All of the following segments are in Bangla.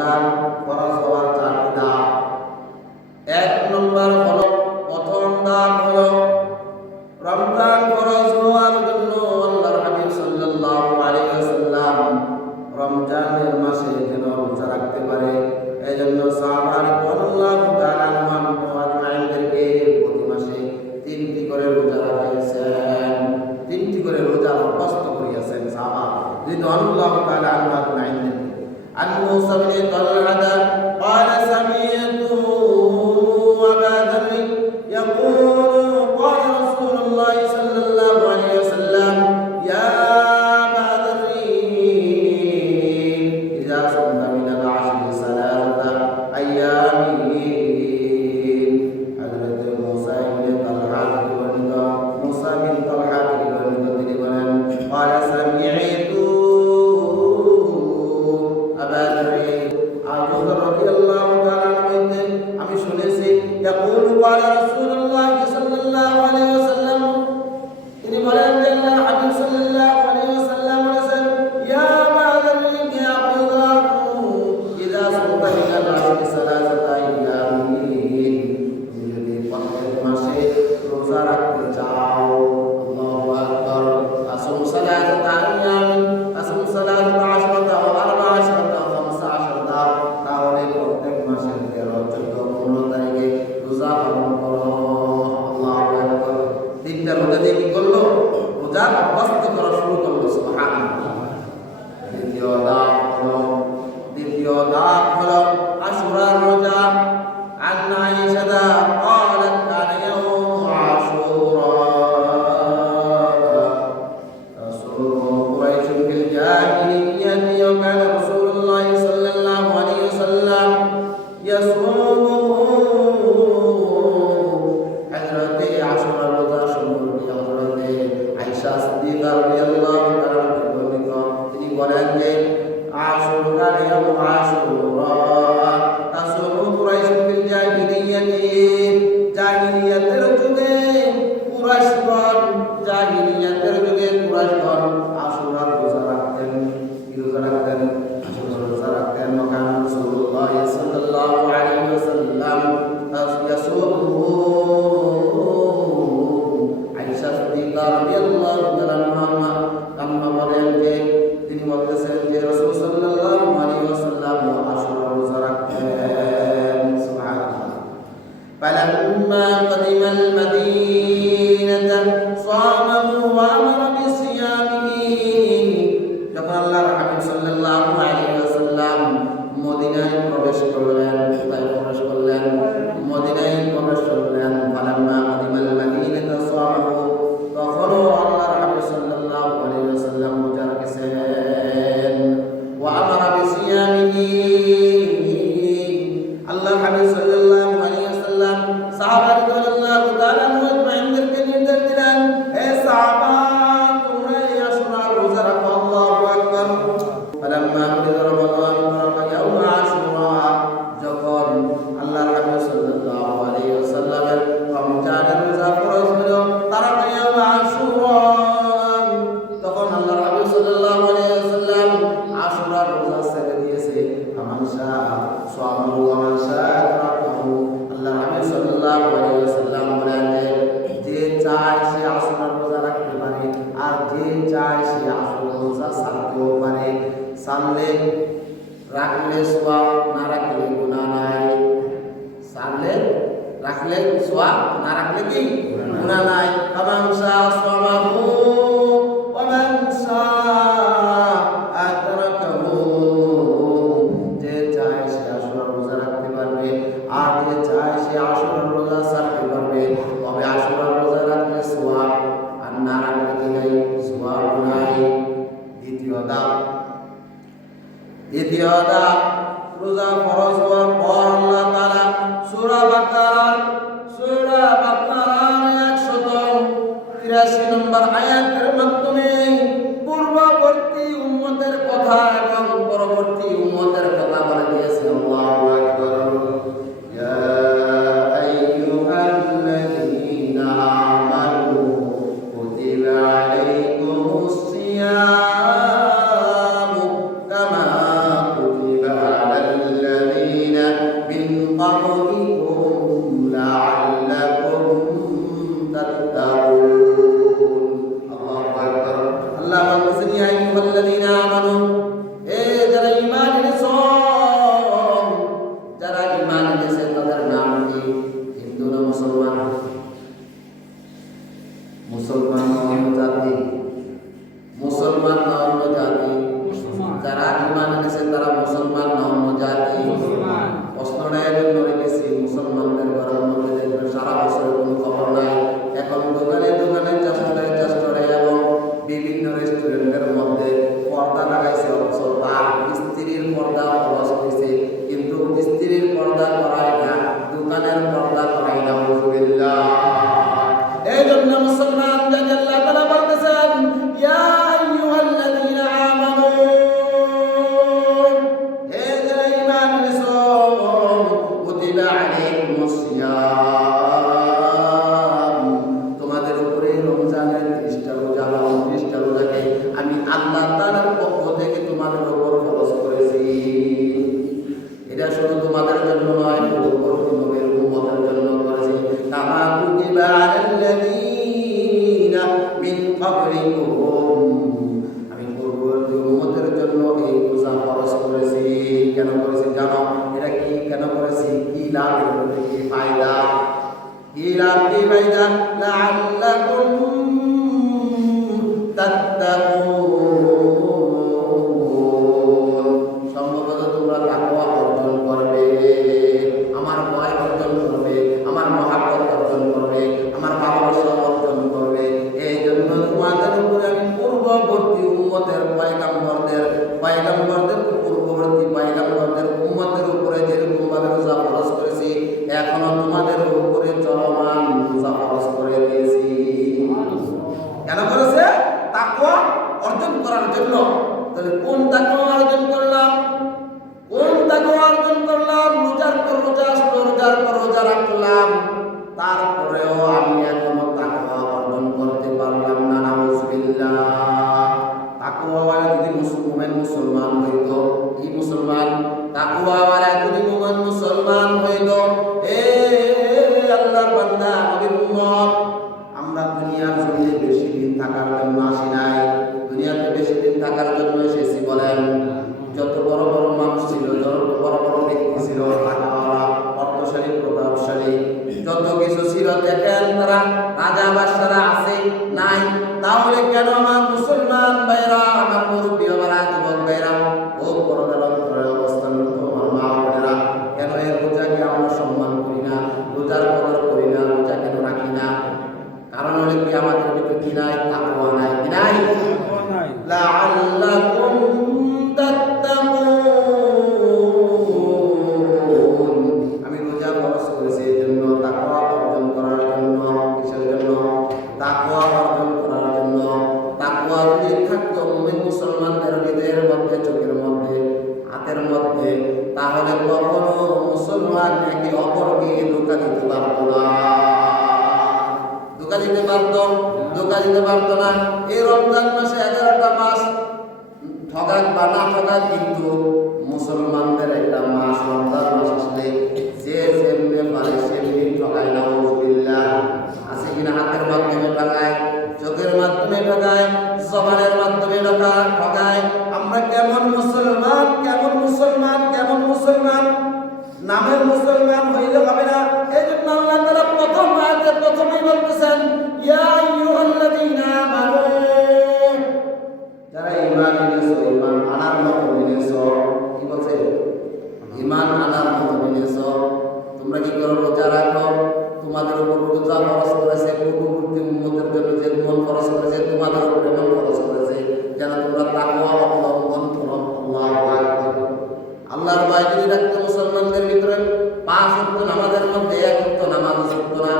রমজান ফরজ হওয়ার 4টি ধাপ। 1 নম্বর হলো, প্রথম ধাপ হলো রমজান ফরজ হওয়ার জন্য আল্লাহর হাবিব সাল্লাল্লাহু আলাইহি ওয়াসাল্লাম রমজানের মাসে যেন রোজা রাখতে পারে, এজন্য সাহাবা রাদিয়াল্লাহু তাআলা আনহুম আজমাইনদেরকে প্রতি মাসে 3টি করে রোজা রাখিয়েছেন, 3টি করে রোজা অভ্যস্ত করিয়েছেন সাহাবা রাদিয়াল্লাহু তাআলা আনহুম আজমাইনদেরকে। আন মুসা বিন তালহা قال سمعت أبا ذر يقول قال رسول الله صلى الله عليه وسلم يا أبا ذر إذا صمت من العشر 3 أيام حضرت موسى بن طلحة موسى بن طلحة قال سمعت أبا ذر আবু যর রাদিয়াল্লাহু তাআলা বলতেন, আমি শুনেছি ইয়াকুল ক্বালা রাসূলুল্লাহ সাল্লাল্লাহু আলাইহি ওয়াসাল্লাম, তিনি বলেন যে আল্লাহর হাবিব সাল্লাল্লাহু আলাইহি ওয়াসাল্লাম বলেছেন, ইয়া আবু যর ইয়া আবু যর ইযা সুমতা মিনাল আশরি 3 আইয়ামিন, তুমি যদি প্রত্যেক মাসে রোজা রাখতে চাও, আল্লাহু আকবার, আসুম সালাতা আইয়ামিন, আসুম সালাতা আশরাতা ওয়া 14 তাহলে প্রত্যেক মাসের 13, 14, 15 তারিখে রোজা পালন করো। আল্লাহু আকবার। 3টা রোজা দিয়ে কি করলো? রোজা অভ্যস্ত করা শুরু করলো। সুবহানাল্লাহ। দ্বিতীয় ধাপ হলো আশুরার রোজা। আন আয়েশা قالت كان يوم عاشوراء تصوم قريش في الجاهلية وكان رسول الله صلى الله عليه وسلم يصومه। حضرت আশুরা রোজা সম্পর্কে হযরত আয়েশা সিদ্দিকা রাদিয়াল্লাহু তাআলা বর্ণিত, তিনি বলেন যে আশুরা ইয়াউম আশুরা তাসুমু কুরাইশ ফিল জাহিলিয়াতি, জাহিলিয়াতের যুগে কুরাইশগণ আশুরার রোজা রাখতেন। কি রোজা রাখতেন? আশুরার রোজা রাখতেন। মকান রাসূলুল্লাহ সাল্লাল্লাহু আলাইহি ওয়াসাল্লাম ইয়াসুমুহু। আয়েশা সিদ্দিকা রাদিয়াল্লাহু তাআলা আনহা বলেন যে তিনি বলতেছেন যে রাসূল সাল্লাল্লাহু আলাইহি ওয়াসাল্লাম আশুরার রোজা রাখতেন। সুবহানাল্লাহ। فلما قدم المدينة صامه وأمر بصيامه। যখন আল্লাহর হাবিব সাল্লাল্লাহু আলাইহি ওয়াসাল্লাম মদিনায় প্রবেশ করলেন, ফালাম্মা কাদিমাল মাদিনাতা সামাহু, তখনও আল্লাহর হাবিব সাল্লাল্লাহু আলাইহি ওয়াসাল্লাম রোজা রেখেছেন। ওয়া আমারা বিসিয়ামিহি, আল্লাহর হাবিব সাল্লাল্লাহু আলাইহি ওয়াসাল্লাম সাহাবা রাদিয়াল্লাহু তাআলা আজমাইনদেরকে নির্দেশ দিলেন, হে সাহাবা, তোমরা এই আশুরার রোজা রাখো। আল্লাহু আকবার। ফালাম্মা কুদিরা রমাদান ফারাকা ইয়াউম আশুরা, যখন আল্লাহর হাবিব সাল্লাল্লাহু আলাইহি ওয়াসাল্লামের রমজানের রোজা ফরজ হলো, তারাকা ইয়াউম আশুরা, তখন আল্লাহর হাবিব সাল্লাল্লাহু আলাইহি ওয়াসাল্লাম আশুরার রোজা ছেড়ে দিয়েছে। ফামান শাআ সামাহু ওয়া মান শাআ তারাকাহু। আল্লাহর হাবিব সাল্লাল্লাহু আলাইহি ওয়াসাল্লাম বলেন, যে চায় সে আশুরার রোজা রাখতে পারে, আর যে চায় সে আশুরার রোজা ছাড়তেও পারে। সামনে রাখলে সওয়াব, না রাখলে গুনাহ নাই। সামনে রাখলে সওয়াব, না রাখলে কি গুনাহ নাই। ফামান শাআ সামাহু ওয়া মান শাআ তারাকাহু, যে চায় সে আশুরার রোজা রাখতে পারবে, আর যে চায় সে আশুরার রোজা ছাড়তে পারবে। তবে আশুরার রোজা রাখলে সওয়াব, আর না রাখলে কি নাই? সওয়াব নাই। দ্বিতীয় ধাপ, রোজা ফরজ হওয়ার পর আল্লাহ তাআলা সূরা বাকারার 183 নম্বর আয়াতের মাধ্যমে পূর্ববর্তী উম্মতের কথা এবং পরবর্তী উম্মতের কথা বলে দিয়েছে। আল্লাহু আকবার। ইয়া আইয়ুহাল্লাযীনা আমানু কুতিবা আলাইকুমুস সিয়াম কামা কুতিবা আলাল ওয়াহিদা লাআল্লাকুম তাত্তাকুন। সম্ভবত তোমরা তাকওয়া অর্জন করবে, আমার ভয় অর্জন করবে, আমার মহাব্বত অর্জন করবে, আমার ভালোবাসা অর্জন করবে। এই জন্য তোমাদের উপরে আমি পূর্ববর্তী উম্মতের পয়গম্বরদের পূর্ববর্তী পয়গম্বরদের উম্মতের উপরে যেরকম ভাবে রোজা ফরজ করেছি, এখনো তোমাদের উপরে চলমান রোজা ফরজ করে দিয়েছি। কেন করেছে? তাকওয়া অর্জন করার জন্য। তাহলে কোন তাকওয়া অর্জন করলাম? কোন তাকওয়া অর্জন করলাম? রোজার পর রোজা আসলো, রোজার পর রোজা রাখলাম, তারপরেও আমি এখনো তাকওয়া অর্জন করতে পারলাম না। নাউজুবিল্লাহ। তাকওয়াওয়ালা যদি মুসলমান হইতো, এই মুসলমান তাকওয়াওয়ালা যদি মুসলমান হইতো, এ আল্লাহর বান্দা নবীর উম্মত, আমরা দুনিয়ার জমিনে বেশি দিন থাকার জন্য আসি নাই। দুনিয়াতে বেশি দিন থাকার জন্য এসেছি বলেন? যত বড় বড় মানুষ ছিল, যত বড় বড় ব্যক্তি ছিল, তাকওয়াওয়ালা, অর্থশালী, প্রভাবশালী, যত কিছু ছিল, দেখেন তারা রাজা বাদশারা আছে নাই? তাহলে কেন আমার মুসলমান ভাইরা, আমার মুরব্বী বাবারা, যুবক ভাইরা, ও পরদার অন্তরের অবস্থান আমার মা বোনেরা, কেন এই রোজাকে আমরা সম্মান করি না, রোজার কদর করি না, রোজা কেন রাখি না? কারণ হলো কি, আমাদের ভিতরে কি নাই? তাকওয়া নাই। কি নাই? লাআল্লাকুম তাত্তাকুন। আমি রোজা ফরজ করেছি এই জন্য, তাকওয়া অর্জন করার জন্য। কিসের জন্য? তাকওয়া অর্জন করার জন্য। তাকওয়া যদি থাকতো মুমিন মুসলমানদের হৃদয়ের মধ্যে, চোখের মধ্যে, হাতের মধ্যে, তাহলে কখনো মুসলমান একে অপরকে ধোঁকা দিতে পারতো না। ধোঁকা দিতে পারতো না। এই রমজান মাসে 11টা মাস ঠগাক বা না ঠগাক, কিন্তু মুসলমানদের একটা মাস রমজান মাস আসলে যে যেমনি পারে সেমনি ঠগায়। নাউজুবিল্লাহ। আছে কিনা? হাতের মাধ্যমে ঠগায়, চোখের মাধ্যমে ঠগায়, জবানের মাধ্যমে ঠগায়। আমরা কেমন মুসলমান, কেমন মুসলমান, কেমন মুসলমান? নামের মুসলমান হইলে হবে না। এই জন্য আল্লাহ তাআলা প্রথম আয়াতে প্রথমেই বলতেছেন, ইয়া আইয়ুহাল্লাযীনা আমানু, যারা ঈমান এনেছো, ঈমান আনার মতো এনেছো। কি বলছে? ঈমান আনার মতো এনেছো। তোমরা কি করো? রোজা রাখো। তোমাদের উপর রোজা ফরজ করেছে পূর্ববর্তী উম্মতের জন্য, যে মন ফরজ করেছে তোমাদের উপর এমন ফরজ করেছে যেন তোমরা তাকওয়া অবলম্বন করো। আল্লাহু আকবার। আল্লাহর ভয় যদি রাখতো মুসলমানদের ভিতরে, 5 ওয়াক্ত নামাজের মধ্যে 1 ওয়াক্ত নামাজ ছুটতো না,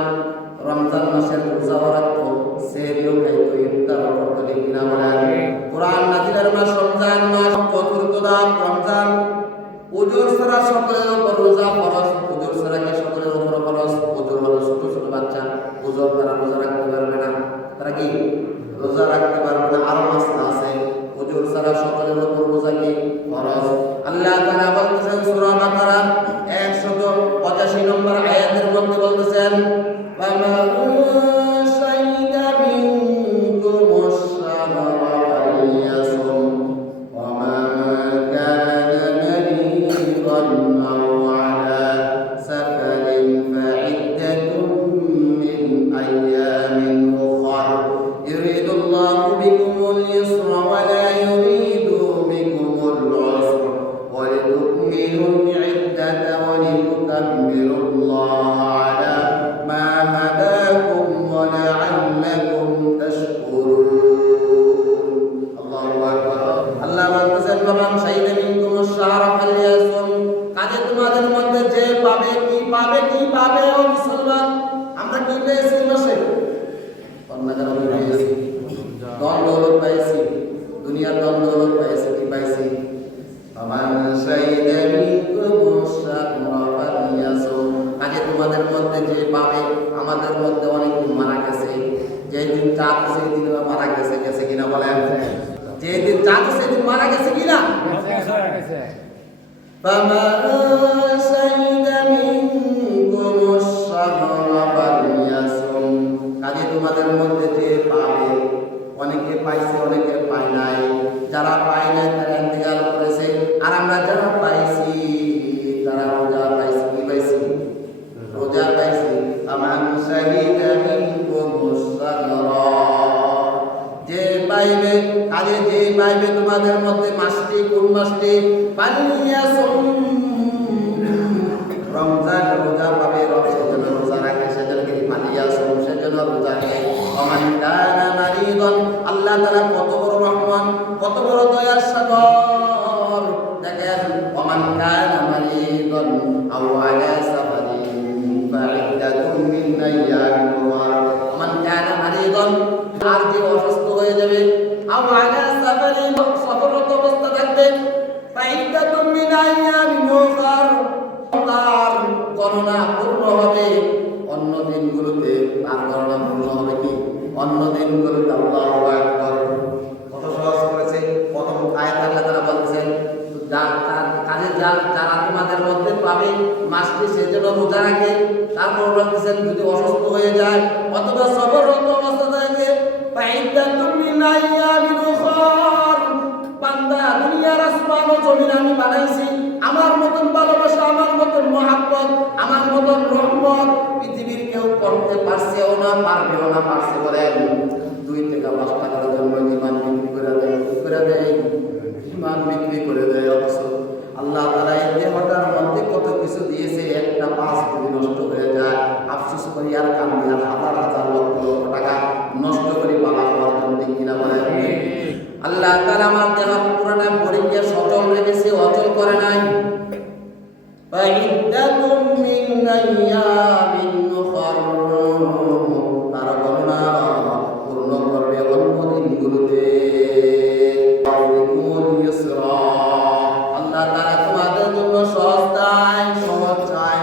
রমজান মাসের রোজাও রাখতো, সেহরিও খাইতো, ইফতারও করতো। ঠিক কিনা বলেন? কোরআন নাযিলের মাস রমজান মাস, চতুর্থ ধাপ রমজান। ওজোর ছাড়া সকলের উপর রোজা ফরজ। ওজোর ছাড়া কি সকলের উপর ফরজ? ওজোর হলো ছোট ছোট বাচ্চা, ওজোর তারা রোজা রাখতে পারবে না। তারা কি রোজা রাখতে পারবে না? আরো মাসলা আছে। ওজোর ছাড়া সকলের উপর রোজা কি ফরজ। আল্লাহ তাআলা বলতেছেন সূরা বাকারা 185 নম্বর আয়াতের মধ্যে বলতেছেন, ফামান শাহিদা মিনকুমুশ শাহরা ফালইয়াসুম ওয়া মান কানা মারিদান আও আলা সাফারিন ফাইদ্দাতুম মিন আইয়ামিন উখর ইউরিদুল্লাহু বিকুমুল ইউসরা ওয়া লা ইউরিদু বিকুমুল উসরা ওয়া লিতুকমিলুল ইদ্দাতা ওয়া লিতুকাব্বিরুল্লাহা আলা মা হাদাকুম ওয়া লাআল্লাকুম তাশকুরুন। আল্লাহু আকবার। আল্লাহ বলতেছেন, ফামান শাহিদা মিনকুমুশ শাহরা ফালইয়াসুম। কাজে তোমাদের মধ্যে যে পাবে, কি পাবে? কি পাবে? ও মুসলমান, আমরা কি পেয়েছি মাসে? কন্যাকার পেয়েছি, ধন দৌলত পাইছি, দুনিয়ার ধন দৌলত পাইছি। কি পাইছি? ফামান শাহিদা মিনকুমুশ শাহরা ফালইয়াসুম। কাজে তোমাদের মধ্যে যে পাবে, আমাদের মধ্যে অনেক মারা গেছে, যেদিন চাঁদ সেদিন মারা গেছে। গেছে কিনা বলেন? যেদিন চাঁদ সেদিন মারা গেছে কিনা? ফামান শাহিদা মিনকুমুশ শাহরা ফালইয়াসুম। কাজে তোমাদের মধ্যে যে পাবে, অনেকে পাইছে, অনেকে পায় নাই। যারা পায় নাই তারা ইন্তেকাল করেছে, আর আমরা যারা পাইছি তারা রোজা পাইছি। কি পাইছি? রোজা পাইছি। ফামান শাহিদা ফালিয়াসুম, রমজান রোজা পাবে, সেজন্য রোজা রাখে, সেজন্য কি ফালিয়াসুম, সেজন্য রোজা রাখে। ওমান কানা মারিদান, আল্লাহ তাআলা কত বড় রহমান, কত বড় দয়ার সাগর। দেখেন, ওমান কানা মারিদান আও আলা সাফারিন ফাইদাতুম মিন আইয়ামিন উখরা। ওমান কানা মারিদান, আর যে অসুস্থ হয়ে যাবে, আও আলা সাফারিন, সফররত অবস্থা থাকবে, ফাইদাতুম মিন আইয়ামিন উখরা, তার গণনা পূর্ণ হবে অন্য দিনগুলোতে, তার গণনা পূর্ণ হবে কি অন্য দিনগুলোতে। আল্লাহু আকবার, কত সহজ করেছে। প্রথম আয়াত আল্লাহ তাআলা বলছেন, কাজে যারা তোমাদের মধ্যে পাবে মাসটি সেজন্য রোজা রাখে। তারপর বলতেছেন যদি অসুস্থ হয়ে যায় অথবা সফররত অবস্থা থাকে, ফাইদাতুম মিন আইয়ামিন উখরা, বান্দা দুনিয়ার আসমান ও জমিন আমি বানাইছি আমার মতন ভালোবাসা, আমার মতন মহাব্বত, আমার মতন রহমত পৃথিবীর কেউ করতে পারছেও না, পারবেও না। পারছে বলেন 2 থেকে 5 টাকার জন্য ইমান বিক্রি করে দেয়, ইমান বিক্রি করে দেয়। অথচ আল্লাহ তাআলা এই দেহটার মধ্যে কত কিছু দিয়েছে, একটা 5 যদি নষ্ট হয়ে যায় আফসোস করি আর কান্দি, আর হাজার হাজার লক্ষ লক্ষ টাকা নষ্ট করে পালা হওয়ার জন্য কিনা বলেন। আল্লাহ তাআলা আমার দেহ পুরোটা পরীক্ষা সচল রেখেছে, অচল করে নাই। ফাইদাতুম মিন আইয়ামিন উখরা, তার গণনা পূর্ণ করবে অন্য দিনগুলোতে। আল্লাহ তাআলা তোমাদের জন্য সহজ চায়।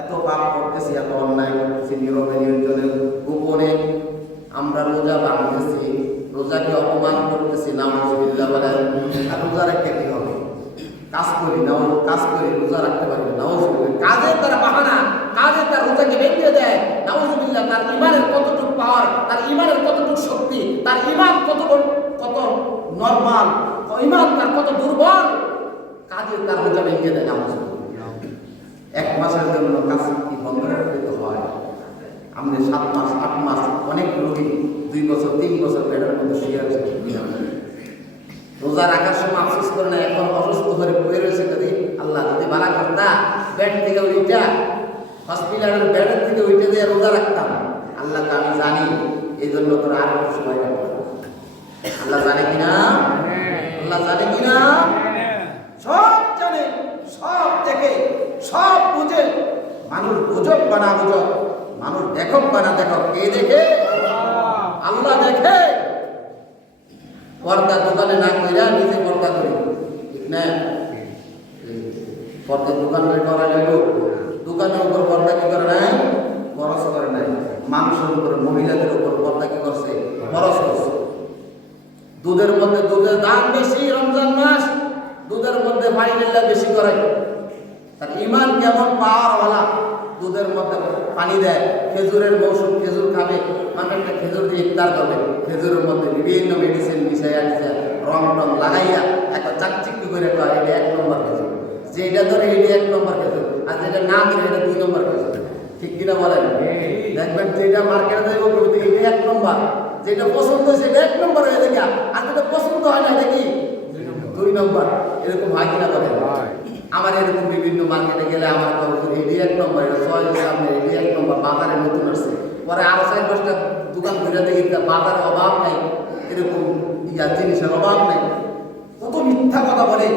এত পাপ করতেছি, এত অন্যায় করতেছি, নীরবে নির্জনে গোপনে আমরা রোজা ভাঙতেছি, রোজাকে অপমান করতেছি, নাউযুবিল্লাহ বলেন। আর রোজা রাখতে কি হবে? কাজ করি রোজা রাখতে পারি না, নাউযুবিল্লাহ। কাজের তার বাহানা, কাজের তার রোজাকে ভেঙে দেয়, নাউযুবিল্লাহ। তার ইমানের কতটুকু পাওয়ার, তার ইমানের কতটুকু শক্তি, তার ইমান কত নরমাল, ইমান তার কত দুর্বল, কাজের তার রোজা ভেঙে দেয়, নাউযুবিল্লাহ। 1 মাসের জন্য কাজ কি বন্ধ করতে হয়? আমরা 7 মাস 8 মাস, অনেক রোগী 2 বছর 3 বছর বেডের মধ্যে শুয়ে আছে। রোজা রাখার সময় আফসোস করে না, এখন অসুস্থ হয়ে পড়ে রয়েছে। যদি আল্লাহ যদি বালা করতা, বেড থেকে উঠা, হসপিটালের বেডের থেকে উঠে দিয়ে রোজা রাখতাম। আল্লাহ তো আমি জানি, এই জন্য তোর আর একটু সময় লাগবে। আল্লাহ জানে কিনা? আল্লাহ জানে কিনা? সব জানে, সব দেখে, সব বুঝে। মানুষ বুঝক বা না বুঝক, মানুষ দেখক বা না দেখক, কে দেখে? আল্লাহ দেখে। পর্দা দোকানে না কইরা নিজে পর্দা করি, ঠিক না? পর্দা দোকানে করা গেল, দোকানের উপর পর্দা কি করে নাই? খরচ করে নাই। মানুষের উপর, মহিলাদের উপর পর্দা কি করছে? খরচ করছে। দুধের মধ্যে দুধের দাম বেশি, রমজান মাস দুধের মধ্যে পানিটা বেশি করে। তার ইমান কেমন পাওয়ারওয়ালা, দুধের মধ্যে পানি দেয়। খেজুরের মৌসুম, খেজুর খাবে, মানে একটা খেজুর দিয়ে ইফতার করবে, খেজুরের মধ্যে বিভিন্ন মেডিসিন মিশাইয়া রং টং লাগাইয়া একটা চাকচিক্কি করে এটা 1 নম্বর খেজুর, যেটা ধরে এটা 1 নম্বর খেজুর, আর যেটা না ধরে এটা 2 নম্বর খেজুর, ঠিক কিনা বলেন? দেখবেন যেটা মার্কেটে যাইব এটা 1 নম্বর, যেটা পছন্দ সেটা 1 নম্বর হয়ে দেখা, আর যেটা পছন্দ হয় না এটা কি 2 নম্বর। এরকম হয় কিনা বলেন? আমার এরকম বিভিন্ন মার্কেটে গেলে আমার এটি 1 নম্বর, এটা 6 সামনে এটি 1 নম্বর, বাজারে নতুন আসছে, পরে আরো 4-5টা দোকান ঘুরে দেখি বাজারের অভাব নাই, এরকম জিনিসের অভাব নাই। কত মিথ্যা কথা বলে।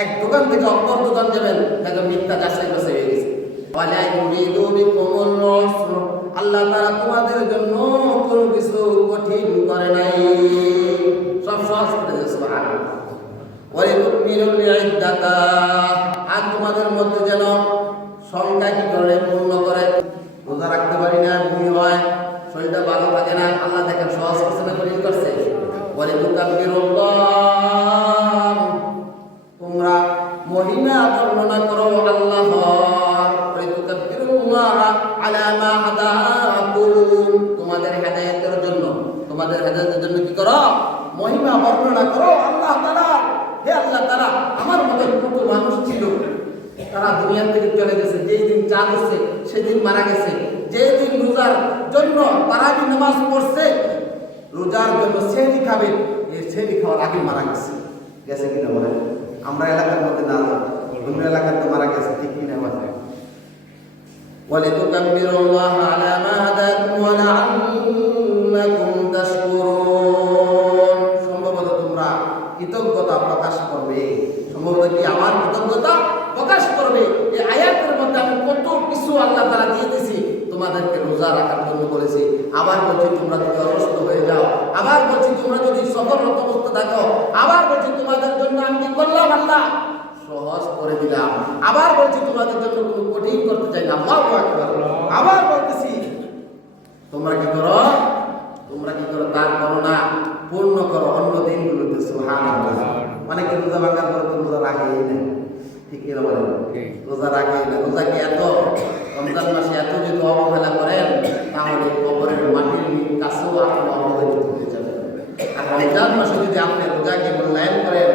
এক দোকান থেকে অপর দোকান যাবেন, দেখো মিথ্যা যাচাই বাছাই হয়ে গেছে। আল্লাহ তাআলা তোমাদের জন্য কোনো কিছু কঠিন করে নাই, সব সহজ করে দিয়েছে। সুবহানাল্লাহ। আর তোমাদের মধ্যে যেন সংখ্যা কি করে পূর্ণ করে। রোজা রাখতে পারি না, ভূমি হয়, শরীরটা ভালো থাকে না, আল্লাহ দেখেন সহজ করছে না কঠিন করছে? তোমরা মহিমা বর্ণনা করো তোমাদের হেদায়েতের জন্য, তোমাদের হেদায়েতের জন্য কি করো? মহিমা বর্ণনা করো আল্লাহ তাআলা। হে আল্লাহ তাআলা, আমার মতো কত মানুষ ছিল, তারা দুনিয়া থেকে চলে গেছে, যেই দিন চাঁদ হচ্ছে সেদিন মারা গেছে, যেই দিন রোজার জন্য তারাবি নামাজ পড়ছে, রোজার জন্য সেহরি খাবে, এই সেহরি খাওয়ার আগে মারা গেছে। গেছে কিনা বলেন? আমরা এলাকার মধ্যে না যাই, অন্য এলাকার তো মারা গেছে, ঠিক কিনা বলেন? ওয়ালিতুকাব্বিরুল্লাহ আলা মা হাদাকুম ওয়া লাআল্লাকুম তাশকুরুন। সম্ভবত তোমরা কৃতজ্ঞতা প্রকাশ করবে, সম্ভবত কি আমার কৃতজ্ঞতা প্রকাশ করবে। এই আয়াতের মধ্যে আমি কত কিছু আল্লাহ তাআলা দিয়ে দিয়েছি। তোমাদেরকে রোজা রাখার জন্য বলেছি, আবার বলছি তোমরা যদি অসুস্থ হয়ে যাও, আবার বলছি তোমরা যদি সফররত অবস্থা থাকো, আবার বলছি তোমাদের জন্য আমি কি করলাম? আল্লাহ সহজ করে দিলাম। আবার বলছি তোমাদের জন্য কোনো কঠিন করতে চাই না। আল্লাহু আকবার। আবার বলতেছি তোমরা কি করো? তোমরা কি করো? তার করো না, পূর্ণ করো অন্য দিনগুলোতে। সুবহানাল্লাহ। অনেকে রোজা ভাঙার পরে তো রোজা রাখেই না, ঠিক কিনা বলেন? রোজা রাখেই না। রোজাকে এত রমজান মাসে এত যদি অবহেলা করেন, তাহলে কবরের মাটির কাছেও আপনি অবহেলিত হয়ে যাবেন। আর রমজান মাসে যদি আপনি রোজাকে মূল্যায়ন করেন,